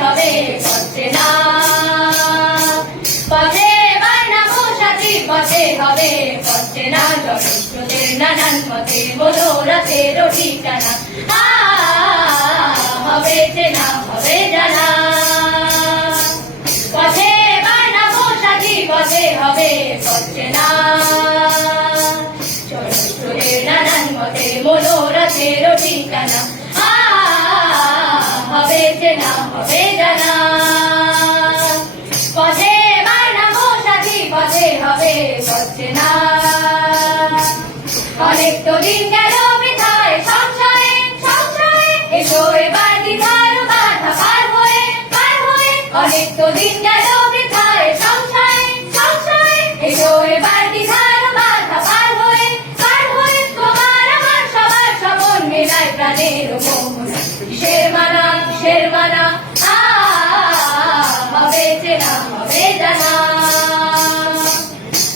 হবে করছে না পথে বানাবো সাথী পথে হবে করছে না জনস্রোতের নানান পথে মনোরথের ঠিকানা হবে চেনা হবে জানা পথে বানাবো সাথী পথে হবে করছে না জনস্রোতের নানান পথে মনোরথের ঠিকানা হবে চেনা হবে জানা পথে বানাবো সাথী পথে হবে করছে না অনেক তো দিন গেল বৃথায় সংশয়ে সংশয়ে এসো এবার দ্বিধার বাধা পার হয়ে অনেক তো দিন গেল বৃথায় সংশয়ে সংশয়ে এসো এবার দ্বিধার বাধা পার হয়ে তোমার আমার সবার সবন মেলায় প্রাণের মোহনা কিসের মানা হবে চেনা হবে জানা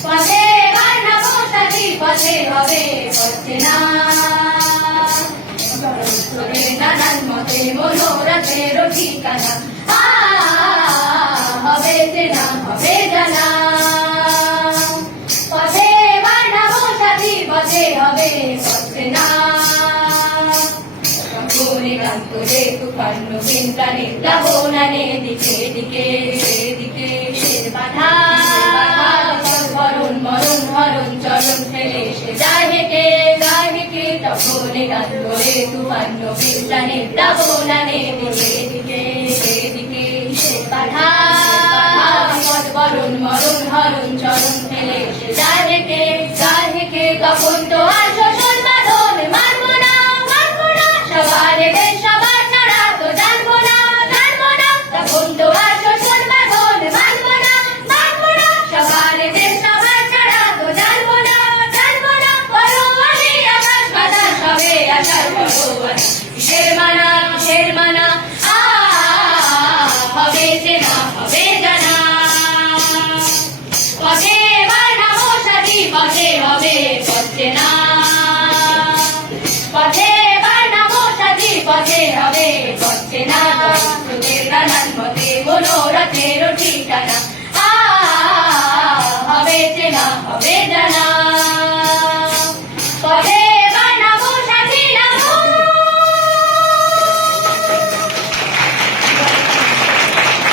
পথে বানাবো সাথী পথে হবে করছে না জনস্রোতের নানান মতে মনোরথের ঠিকানা হবে চেনা হবে জানা পথে বানাবো সাথী পথে হবে করছে না করে তুফান নবীন প্রাণীর লাবণানে দিকে দিকে দিকে শের বাধা মরণ হরণ চরণ ফেলে সে যায় হেঁটে তখন গান করে তুফান নবীন প্রাণীর লাবণানে দিকে